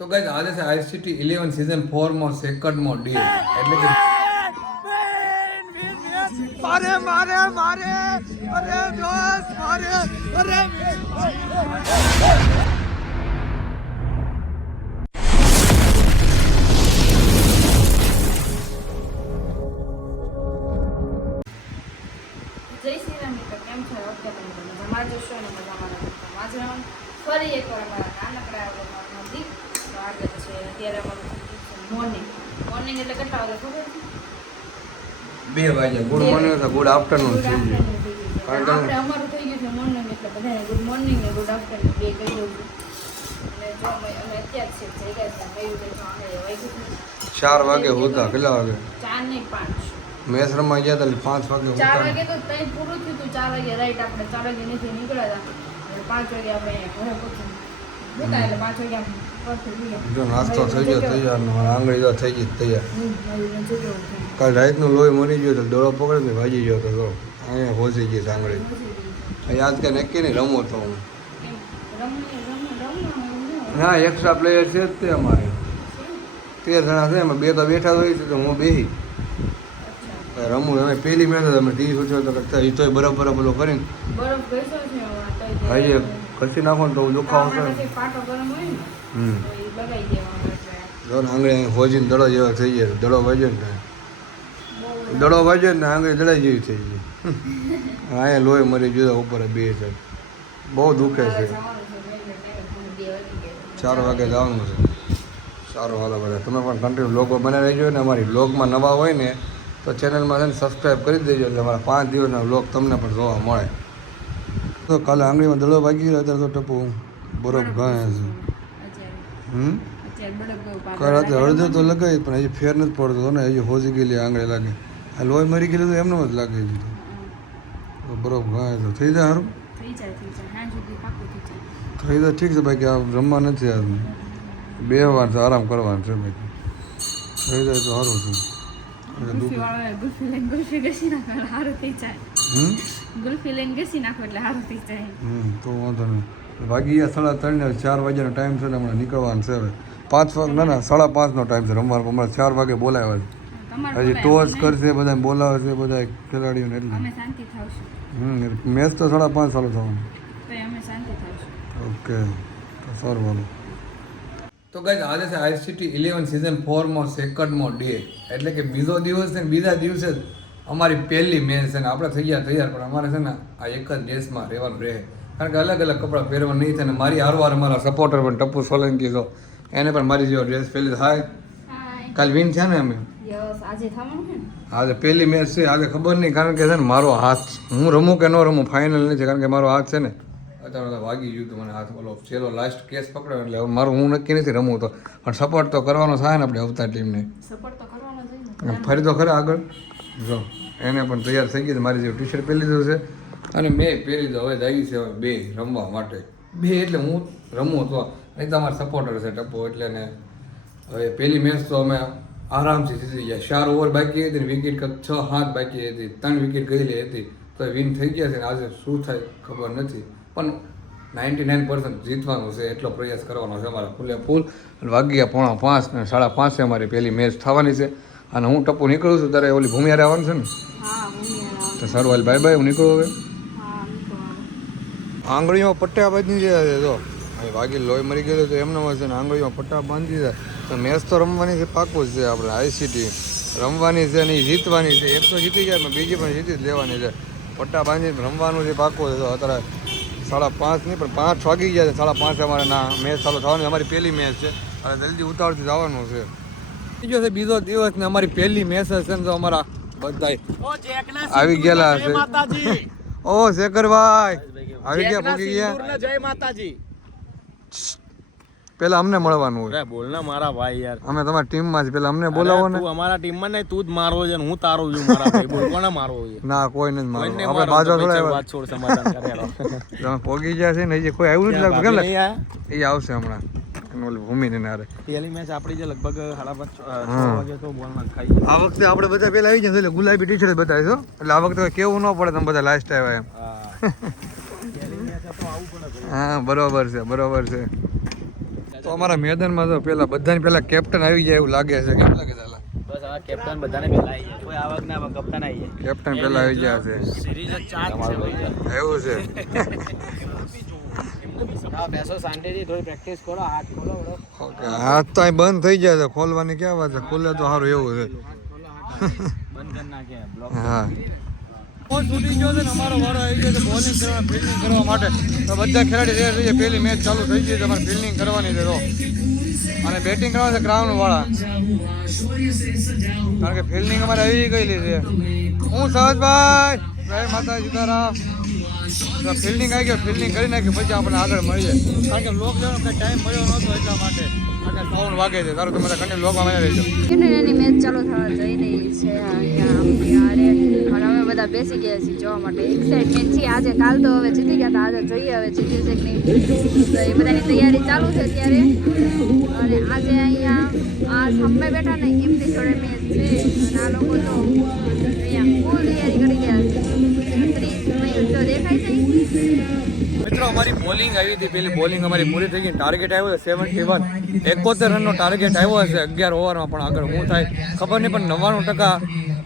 તો ગાઈસ આજે છે આઈસીટી 11 સીઝન 4 માં સેકન્ડમો ડે એટલે કે મારે મારે મારે અરે દોસ્ત મારે અરે જય શ્રી રામ મિત્રો, કેમ છો? ઓકે, મજામાં જશો ને મજામાં મજામાં ફરી એકવાર અમારા નાનકડા નદી સ્વાગત છે. અત્યારે અમારું મોર્નિંગ એટલે કેટલા વાગે ખબર છે? 2 વાગે ગુડ મોર્નિંગ અથવા ગુડ આફ્ટરનૂન છે. આપણે અમારું થઈ ગયું છે મોર્નિંગ એટલે બધાને ગુડ મોર્નિંગ ને ગુડ આફ્ટરનૂન બે કહી દઉં છું. અને જો અમે અત્યારે છે જઈ ગયા હતા કયું કે આગળ વાગ્યું 4 વાગે હોતા કેટલા વાગે 4 ને 5 મેચ રમવા ગયા હતા 5 વાગે 4 હોતા વાગે તો તઈ પૂરું થયું હતું. 4 વાગે રાઈટ આપણે 4 વાગે નથી નીકળ્યા હતા અને 5 વાગે આપણે ઘરે પહોંચ્યા હતા એટલે 5 વાગે આમ પરથી જો નાસ્તો થઈ ગયો તૈયાર ને આંગળી તો થઈ ગઈ તૈયાર. નીકળ્યા. કાલ રાતનું લોહી મરી ગયો તો દોડો પકડે ને ભાજી ગયો તો જો અહીંયા હોસી ગઈ આંગળી. યાદ કે નક્કી નહીં રમો તો હું ના એક્સ્ટ્રા પ્લેયર છે જ તે અમારે 13 જણા છે એમાં 2 તો બેઠા હોય છે તો હું બેહી રમું. અમે પહેલી મેચ અમે 30 સોચ્યો તો કરતા એ તોય બરાબર બોલો કરીને બરફ બેસો છે ભાઈ કસી નાખો ને તો દુખાવો કરે. પાટો ગરમ હોય ને તો એ લગાવી દેવાનો એટલે જો ને આંગળી હોજીને દડો જેવો થઈ જાય દડો વાજ્યો ને દડો વાજ્યો ને આંગળી દડાઈ જેવી થઈ ગઈ. અહીંયા લોહી મરી ગયો ઉપર 2 છે બહુ દુખે છે. 4 વાગે જવાનું છે. સારું હાલો બધા તમે પણ કન્ટિન્યુ બ્લોગો બનાવી રહેજો ને અમારી બ્લોગમાં નવા હોય ને તો ચેનલમાં છે ને સબસ્ક્રાઈબ કરી દેજો એટલે અમારા 5 દિવસના બ્લોગ તમને પણ જોવા મળે. તો કાલે આંગળીમાં દડો વાગી ગયો અત્યારે તો ટપુ બરફ ગાય છે. કાલે રાતે હળદર તો લગાવી પણ હજી ફેર નથી પડતો ને હજી હોજી ગયેલી આંગળી લાગે. આ લોહી મરી ગયેલું તો એમનો જ લાગે છે બરફ ગાય તો થઈ જાય સારું થઈ જાય ઠીક છે ભાઈ કે આ રમવા નથી આ 2 વાર તો આરામ કરવાનું છે ભાઈ થઈ જાય તો સારું છે. તો વાંધો નહીં વાગી ગયા 3:30 4 વાગ્યાનો ટાઈમ છે ને હમણાં નીકળવાનું છે હવે 5 વાગે ના 5:30નો ટાઈમ છે રમવાનો હમણાં 4 વાગે બોલાવ્યા છે હજી ટોસ કરશે બધા બોલાવે છે બધા ખેલાડીઓને એટલે મેચ તો 5:30 ચાલુ થવાનું. ઓકે તો સારું વાલો. તો ગાઈસ આજે છે આઈસીટી 11 સીઝન 4 માં સેકન્ડમો ડે એટલે કે બીજો દિવસ છે ને બીજા દિવસે જ અમારી પહેલી મેચ છે ને આપણે થઈ ગયા તૈયાર પણ અમારે છે ને આ એક જ ડ્રેસમાં રહેવાનું રહે કારણ કે અલગ અલગ કપડાં પહેરવા નહીં થાય ને મારી હારવાર અમારા સપોર્ટર પણ ટપ્પુ સોલંકી છો એને પણ મારી જેવો ડ્રેસ પહેલી હાય કાલ વિન થયા ને અમે આજે પહેલી મેચ છે આજે ખબર નહીં કારણ કે છે ને મારો હાથ હું રમું કે ન રમું ફાઇનલ નથી કારણ કે મારો હાથ છે ને અત્યારે વાગી ગયું હતું મને હાથ બોલો છેલ્લો લાસ્ટ કેસ પકડ્યો એટલે હવે મારું હું નક્કી નથી રમવું તો પણ સપોર્ટ તો કરવાનો થાય ને આપણે અવતાર ટીમને ફરી તો ખરા આગળ જો એને પણ તૈયાર થઈ ગઈ મારી જે ટી શર્ટ પહેરી લીધું છે અને મેં પહેરી દો હવે જાય છે હવે 2 રમવા માટે 2 એટલે હું રમું તો નહીં તો અમારા સપોર્ટર છે ટપ્પો એટલે ને હવે પહેલી મેચ તો અમે આરામથી જીતી ગયા 4 ઓવર બાકી હતી ને વિકેટ 6-7 બાકી હતી 3 વિકેટ ગયેલી હતી તો વિન થઈ ગયા છે ને આજે શું થાય ખબર નથી પણ 99% જીતવાનું છે એટલો પ્રયાસ કરવાનો છે અમારા ફૂલે ફૂલ. અને વાગ્યા 4:45 ને 5:30 અમારી પહેલી મેચ થવાની છે અને હું ટપ્પુ નીકળું છું ત્યારે ઓલી ભૂમિયારે આવવાનું છે ને તો સારું હાલ બાય બાય હું નીકળું હવે. આંગળીમાં પટ્ટા બાંધી દીધા છે જો અહીં વાગી લોહી મરી ગયેલું તો એમને છે ને આંગળીમાં પટ્ટા બાંધી દીધા તો મેચ તો રમવાની છે પાકું જ છે આપણે આઈસીટી રમવાની છે અને જીતવાની છે એક તો જીતી જાય બીજી પણ જીતી જ લેવાની છે પટ્ટા બાંધી રમવાનું છે પાકું છે તો અત્યારે 5:30 નહીં પણ 5 વાગી ગયા છે 5:30 અમારે ના મેચ ચાલુ થવાની અમારી પહેલી મેચ છે અને જલ્દી ઉતાવળથી જવાનું છે. બીજો છે બીજો દિવસ ને અમારી પહેલી મેચ છે ને તો અમારા બધા આવી ગયેલા હશે. ઓ શેખરભાઈ આવી ગયા પૂગી ગયા જય માતાજી. પેલા અમને મળવાનું હોય. બોલ ના મારા ભાઈ યાર અમે તમારી ટીમમાં છે પેલા અમને બોલાવો ને. તું અમારા ટીમમાં નહીં તું જ મારો છે હું તારો છું મારા ભાઈ બોલ કોને મારો છે ના કોઈ નથી મારો આપણે બાજુ થોડા વાત છોડ સમાધાન કરેલો તમે પોગી ગયા છે ને હજી કોઈ આવ્યું નથી લાગતું કેમ એ આવશે હમણાં ભૂમિ ને નારે પહેલી મેચ આપણી છે લગભગ 5:30 વાગે તો બોલમાં ખાઈ આ વખતે આપણે બધા પેલા આવી જાય એટલે ગુલાબી ટી શર્ટ બતાવીશું એટલે આ વખતે કેવું ન પડે તમે બધા લાસ્ટ આવ્યા એમ. હા બરોબર છે બરોબર છે. તો અમારા મેદાનમાં તો પેલા બધાને પેલા કેપ્ટન આવી જાય એવું લાગે છે. કેમ લાગે છે? બસ હવે કેપ્ટન બધાને પહેલા આવી જાય. કોઈ આવક ના કપ્તાન આવી જાય. કેપ્ટન પેલા આવી ગયા છે સિરીઝ જ ચાર છે ભાઈ. એવું છે. હા બેસો શાંતિથી થોડી પ્રેક્ટિસ કરો, હાથ ખોલો બરો. ઓકે, હાથ તો અહીં બંધ થઈ જાય છે, ખોલવાની ક્યાં વાત છે? ખોલે તો સારું એવું છે. બંધ કરી નાખે બ્લોક. હા છૂટી ગયો છે ને અમારો વારો આવી ગયો છે બોલિંગ કરવા ફિલ્ડિંગ કરવા માટે. તો બધા ખેલાડી તૈયાર થઈ જાય. પહેલી મેચ ચાલુ થઈ ગઈ છે, અમારે ફિલ્ડિંગ કરવાની છે તો અને બેટિંગ કરવાનું છે ગ્રાઉન્ડ વાળા, કારણ કે ફિલ્ડિંગ અમારે આવી ગયેલી છે. હું સહજભાઈ જય માતા સીતારામ. તો ફિલ્ડિંગ આવી ગયો, ફિલ્ડિંગ કરી નાખી પછી આપણે આગળ મળીએ, કારણ કે લોક લેવાનો કંઈ ટાઈમ મળ્યો નહોતો એટલા માટે. અને 9 વાગે છે. તારું તમે કન્ટિન્યુ લોકમાં મને રહેજો. એની મેચ ચાલુ થવા જઈ રહી છે અહીંયા અને અમે બધા બેસી ગયા છીએ જોવા માટે. એક્સાઇટમેન્ટ છે આજે. કાલ તો હવે જીતી ગયા હતા, આજે જોઈએ હવે જીત્યું છે કે નહીં. તો એ બધાની તૈયારી ચાલુ છે અત્યારે. અને આજે અહીંયા આ સામે બેઠા ને એમની જોડે મેચ છે અને આ લોકો તો અહીંયા ફૂલ તૈયારી કરી ગયા છે. 30 તો દેખાય છે. મિત્રો અમારી બોલિંગ આવી હતી, પેલી બોલિંગ અમારી પૂરી થઈ ગઈ. ટાર્ગેટ આવ્યો છે 71, 71 રનનો ટાર્ગેટ આવ્યો હશે 11 ઓવરમાં. પણ આગળ શું થાય ખબર નહીં, પણ 99%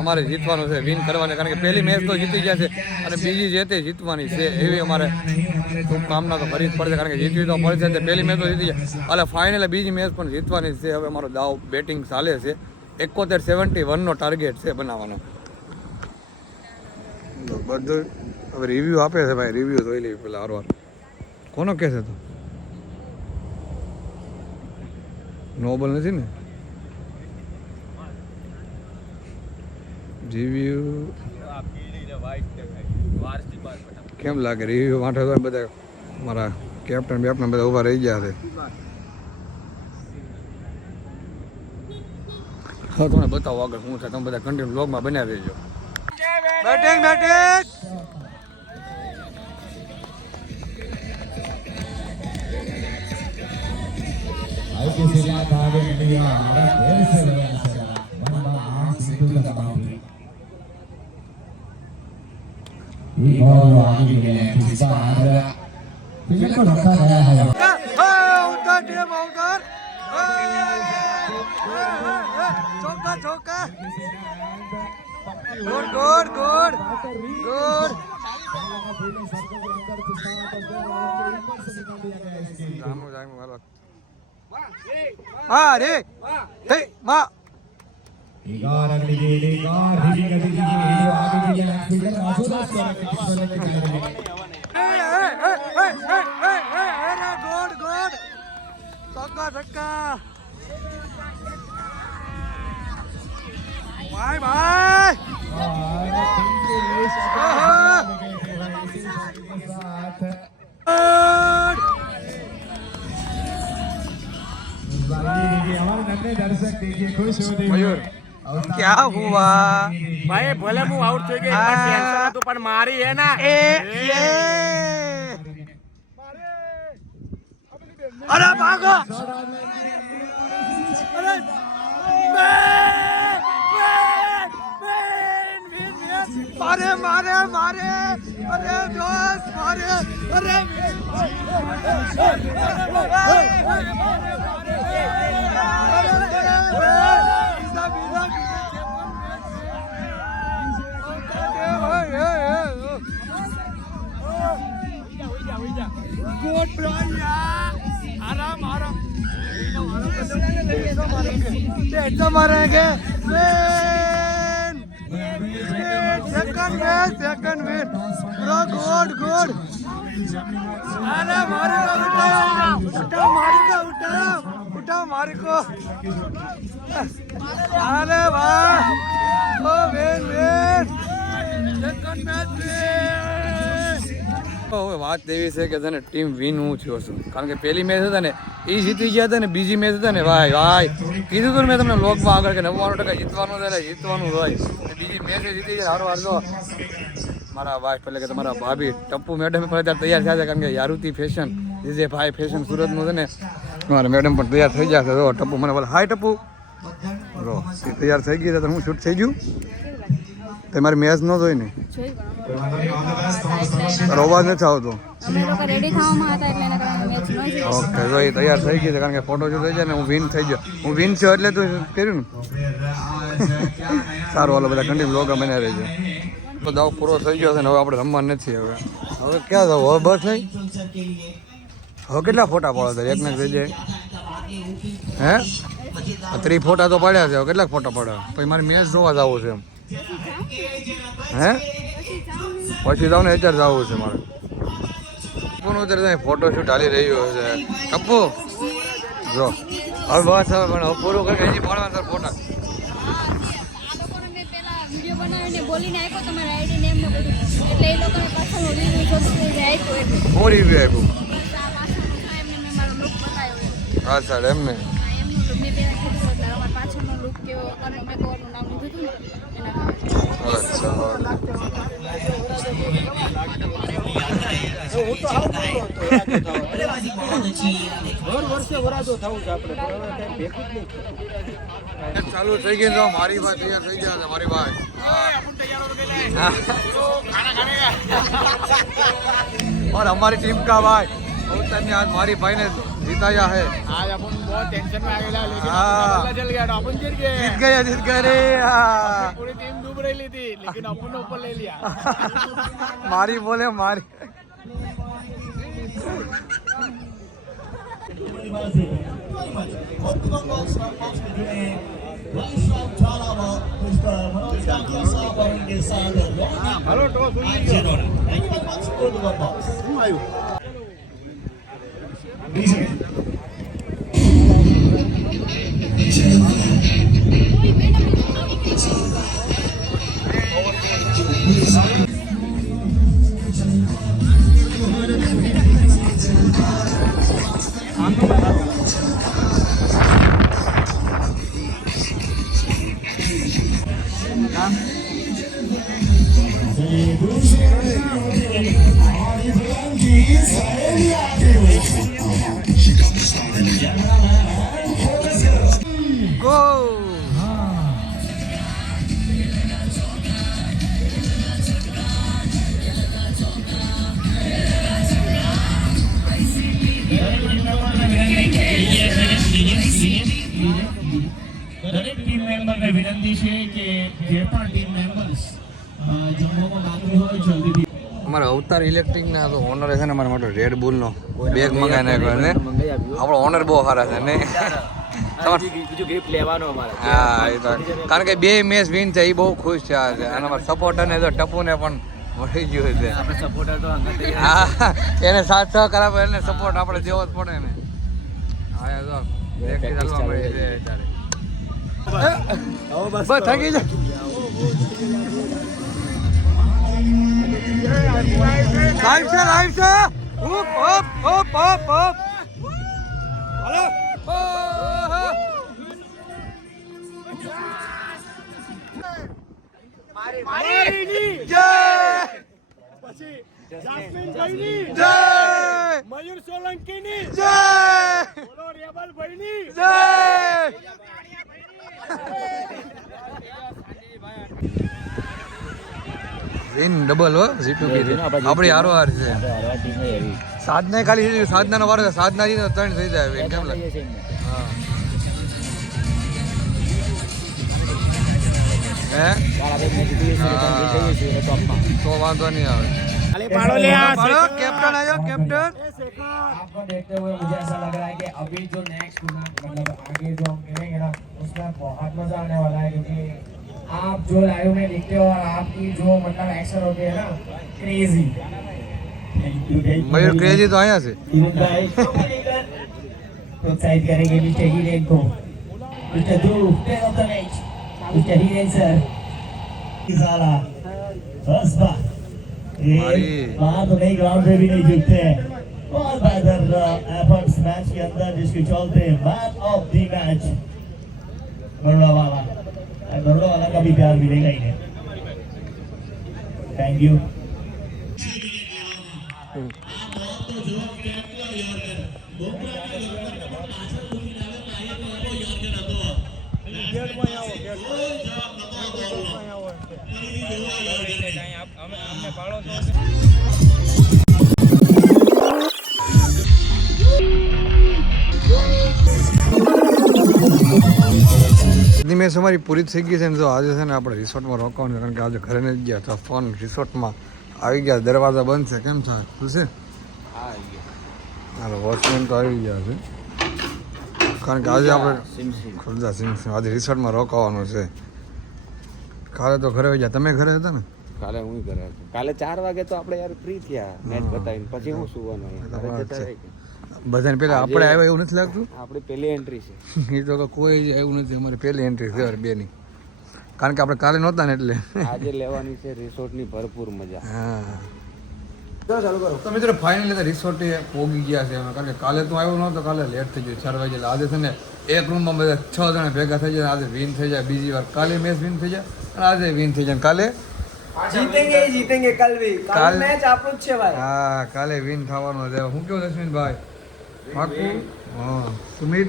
અમારે જીતવાનું છે, વિન કરવાની. કારણ કે પહેલી મેચ તો જીતી ગયા છે અને બીજી જે તે જીતવાની છે એવી અમારે શુભકામના તો કરવી જ પડશે, કારણ કે જીતવી તો પડશે. પહેલી મેચ તો જીતી ગયા એટલે ફાઇનલ બીજી મેચ પણ જીતવાની છે. હવે અમારો દાવ બેટિંગ ચાલે છે. 71, 71નો ટાર્ગેટ છે બનાવવાનો. બધું હવે રિવ્યૂ આપે છે ભાઈ, રિવ્યૂ જોઈ લેવી પેલા હારવાર. કોનો કેસ હતો? નોબલ નથી ને? રિવ્યૂ કેમ લાગે? રિવ્યૂ માટે તો બધા મારા કેપ્ટન બેપ્ટન બધા ઊભા રહી ગયા છે. હા તમને બતાવો આગળ શું છે. તમે બધા કન્ટિન્યુ બ્લોગમાં બનાવી દેજો. Batting batting Good, good, good, good. Jamun jamun હાલો. હા રે હે માં ईगार अगली गेंद ईगार हिटिंग गति की वीडियो आगे की लाइन फील्डर आशुतोष को गुड गुड छक्का छक्का भाई भाई हमारे नन्हे दर्शक देखिए खुश हो रहे मयूर क्या हुआ ભાઈ ભલે હું આઉટ થઈ ગઈ પણ ટેન્શન હતું પણ મારી હે ના अरे भागो अरे मारे मारे अरे दोस्त मारे अरे Good plan, yeah. आराम आराम ऐसा मारेंगे second win bro good good अरे मारे को उठाओ मारे को उठाओ मारे को अरे वाह ओ विन सेकंड मैच હવે વાત એવી છે કે તને ટીમ વિન હું થયો છું, કારણ કે પહેલી મેચ હતા ને એ જીતી ગયા હતા ને બીજી મેચ હતા ને ભાઈ ભાઈ કીધું હતું મેં તમને લોકમાં આગળ કે 99% જીતવાનું છે એટલે જીતવાનું હોય. બીજી મેચ જીતી જાય સારો હારતો મારા વાઈફ એટલે કે તમારા ભાભી ટપ્પુ મેડમ પણ અત્યારે તૈયાર થયા છે, કારણ કે યારુતિ ફેશન જે ભાઈ ફેશન સુરતનું છે ને મારા મેડમ પણ તૈયાર થઈ ગયા છે. જો ટપ્પુ મને બોલે હાય ટપ્પુ રો એ તૈયાર થઈ ગઈ તો હું શૂટ થઈ ગયું. તમારી મેચ ન જોઈ ને તારો અવાજ નથી આવતો. અમે લોકો રેડી થવામાં હતા એટલે એના કારણે મેચ ઓકે તો એ તૈયાર થઈ ગઈ છે કારણ કે ફોટો શૂટ થઈ જાય ને હું વિન થઈ ગયો હું વિન છું એટલે તું કર્યું ને સારું હાલો બધા કન્ટિન્યુ બ્લોગ બને રહેજો તો દાવ પૂરો થઈ ગયો છે ને હવે આપણે રમવા નથી હવે ક્યાં જવું હવે બસ નહીં હવે કેટલા ફોટા પાડો એક ને થઈ જાય હે 3 ફોટા તો પાડ્યા છે હવે કેટલાક ફોટા પાડ્યા પછી મારે મેચ જોવા જવું છે એમ હે પછી જાવ ને અત્યારે જવું છે મારે અત્યારે ફોટોશૂટ હાલી રહ્યો છે ટપ્પુ જો હવે બસ હવે પણ હવે પૂરું કરી હજી પાડવા તાર ફોટા હું રિવ્યુ આપ્યું અચ્છા એમ ને ચાલુ થઈ ગઈ તો મારી ભાઈ તૈયાર થઈ ગયા છે મારી ભાઈ और हमारी टीम का भाई आज हमारी भाई ने जिताया है आज अपन बहुत टेंशन में आ गया लेकिन हाँ। पता चल गया तो अपन जीत गए जीत गए रे हाँ। पूरी टीम डूब रही थी लेकिन अपन ने ऊपर ले लिया मारी बोले मारी हेलो टॉस Go! દરેક ટીમ મેમ્બરને વિનંતી છે કે જે પણ ટીમ મેમ્બર્સ જમવામાં માંગણી હોય જલ્દીથી અમારા અવતાર ઇલેક્ટ્રિકના તો ઓનર છે ને અમારા માટે રેડ બુલનો બેગ મંગાવીને આપ્યો ને આપણો ઓનર બહુ સારા છે ને બીજું ગિફ્ટ લેવાનો અમારે હા એ તો કારણ કે 2 મેચ વિન છે એ બહુ ખુશ છે આજે અને અમારા સપોર્ટર ને તો ટપુને પણ મળી ગયું છે આપણે સપોર્ટર તો હા એને સાથ સહકાર આપે એને સપોર્ટ આપણે દેવો જ પડે ને હા તો પ્રેક્ટિસ હાલવા મળી છે ત્યારે બસ થાકી જા લાઈવ છે હુપ હુપ હુપ હુપ હુપ હાલો જય પછી જાસ્મીન ભાઈની જય મયુર સોલંકીની જય બોલો રેબલ ભાઈની જય વિન ડબલ હો જીતુ કે આપણી હારો હાર છે સાધના ખાલી સાધનાનો વારો સાધના જી 3 થઈ જાય વિન કેમ લાગે હા હે તો વાંધો નહીં આવે પાડો લે कैप्टन आयो कैप्टन आपको देखते हुए मुझे ऐसा लग रहा है कि अभी जो नेक्स्ट मतलब आगे जो हम खेलेंगे ना उसमें बहुत मजा आने वाला है क्योंकि आप जो लाइव में देखते हो और आपकी जो मतलब एक्शन होती है ना क्रेजी मयूर क्रेजी तो आया से प्रोत्साहित करेंगे मिस्टर हीरेन को mister Dhruv player of the match mister Hiren sir किसाला बस बात वहाँ तो नहीं ग्राउंड पे भी नहीं जीतते हैं बहुत बेहतर एफर्ट्स मैच के अंदर जिसके चलते man of the match Garuda वाला का भी प्यार मिलेगा ही नहीं थैंक यू આજની મેચ અમારી પૂરી થઈ ગઈ છે ને જો આજે છે ને આપણે રિસોર્ટમાં રોકાવાનું છે કારણ કે આજે ઘરે નથી ગયા તો ફોન રિસોર્ટમાં આવી ગયા દરવાજા બંધ છે કેમ છે શું છે હાલો વોચમેન તો આવી ગયા છે કારણ કે આજે આપણે ખુરદા સિંહ આજે રિસોર્ટમાં રોકાવાનું છે કાલે તો ઘરે ગયા તમે ઘરે હતા ને કાલે હું ઘરે હતો કાલે 4 વાગે તો આપણે યાર ફ્રી થયા મેચ બતાવીને પછી હું સુવાનો બધાને પેલા આપણે આવ્યા એવું નથી લાગતું આપણી પહેલી એન્ટ્રી છે એ તો કોઈ જ આવ્યું નથી અમારી પહેલી એન્ટ્રી છે બેની કારણ કે આપણે કાલે નહોતા ને એટલે આજે લેવાની છે રિસોર્ટની ભરપૂર મજા હા તો મિત્રો ફાઇનલી રિસોર્ટે પોગી ગયા છે અમે કારણ કે કાલે તું આવ્યો નહોતો કાલે લેટ થઈ ગયું 4 વાગે એટલે આજે છે ને એક રૂમમાં બધા 6 જણા ભેગા થઈ જાય આજે વિન થઈ જાય બીજી વાર કાલે મેચ વિન થઈ જાય અને આજે વિન થઈ જાય કાલે जीतेंगे कल भी कल मैच આપણું જ છે ભાઈ હા કાલે વિન થવાનો છે હું કેવું દશમીનભાઈ પાકું હા સુમિત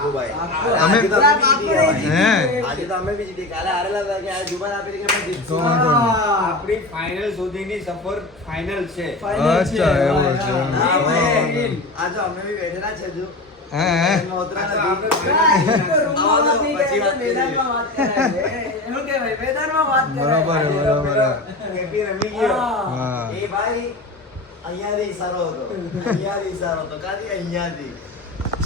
તમે હે આજે તો અમે બી જીતી કાલે હારેલા હતા કે આ જુબાન આપી દે કે અમે જીતશું. તો વાંધો નહીં. આપણી ફાઇનલ સુધીની સફર ફાઇનલ છે અચ્છા એવું છે હા ભાઈ આ જો અમે બી બેઠેલા છે જો હે હે મોતરા તો નથી. પછી મેદાનમાં વાત કરાય એનું કે ભાઈ મેદાનમાં વાત કરાય બરાબર કેપી રમી ગયો હા એ ભાઈ અહીંયાથી ઈશારો હતો અહીંયાથી ઈશારો હતો કાથી અહીંયાથી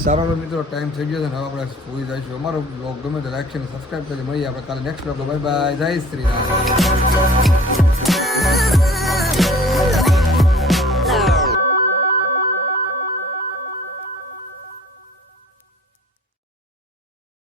સારો મિત્રો ટાઈમ થઈ ગયો છે ને હવે આપણે સુઈ જઈશું અમારો બ્લોગ ગમે તો લાઈક છે સબસ્ક્રાઈબ કરી મળીએ આપણે કાલે નેક્સ્ટ બ્લોગ બાય બાય જય શ્રી રામ